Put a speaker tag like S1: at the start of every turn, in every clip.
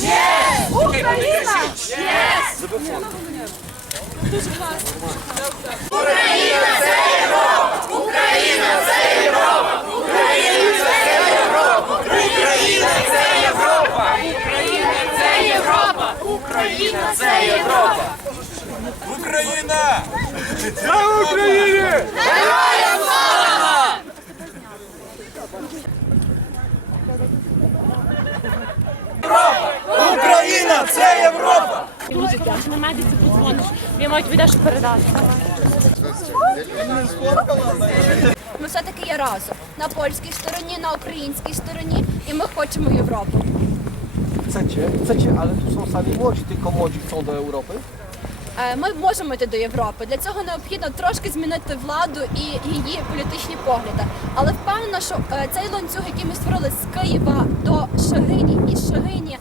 S1: Єс! Україна! Єс! Дуже. Україна це Європа! Україна це Європа! Україна це Європа! Україна це Європа! Україна це Європа! Україна це Європа! Україна!
S2: За Україні! Героям
S1: слава! Друзі, аж на медиці подзвониш. Він мають відеш передати. Ми все-таки є разом на польській стороні, на українській стороні, і ми хочемо Європу.
S2: Chcecie, chcecie, ale tu są sami młodzi, tylko młodzi chcą do Europy.
S1: Е, Ми можемо йти до Європи. Для цього необхідно трошки змінити владу і її політичні погляди. Але впевнена, що е, цей ланцюг, який ми створили з Києва до Шагині і з Шагині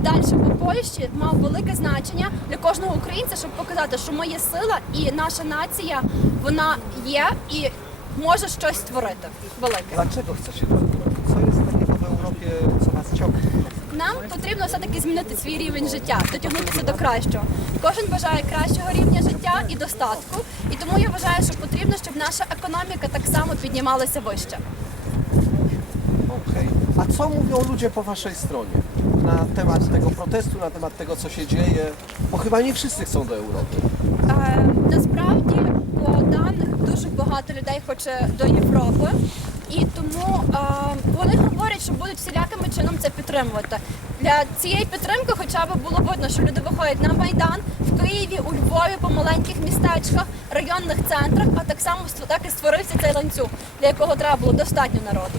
S1: далі по Польщі, мав велике значення для кожного українця, щоб показати, що ми є сила і наша нація вона є і може щось створити велике.
S2: Dlaczego chcecie do Europy? Co jest takiego w Europie, co ciągnie?
S1: Нам потрібно все-таки змінити свій рівень життя, дотягнутися до кращого. Кожен бажає кращого рівня життя і достатку. І тому я вважаю, що потрібно, щоб наша економіка так само піднімалася вище.
S2: Okej. A co mówią ludzie po waszej stronie na temat tego protestu, na temat tego, co się dzieje? Bo chyba nie wszyscy chcą do Europy.
S1: Е, насправді, по даних дуже багато людей хоче до Європи. І тому е, вони говорять, що будуть всілякими чином це підтримувати. Для цієї підтримки, хоча б було видно, що люди виходять на майдан в Києві, у Львові, по маленьких містечках, районних центрах, а так само так і створився цей ланцюг, для якого треба було достатньо народу.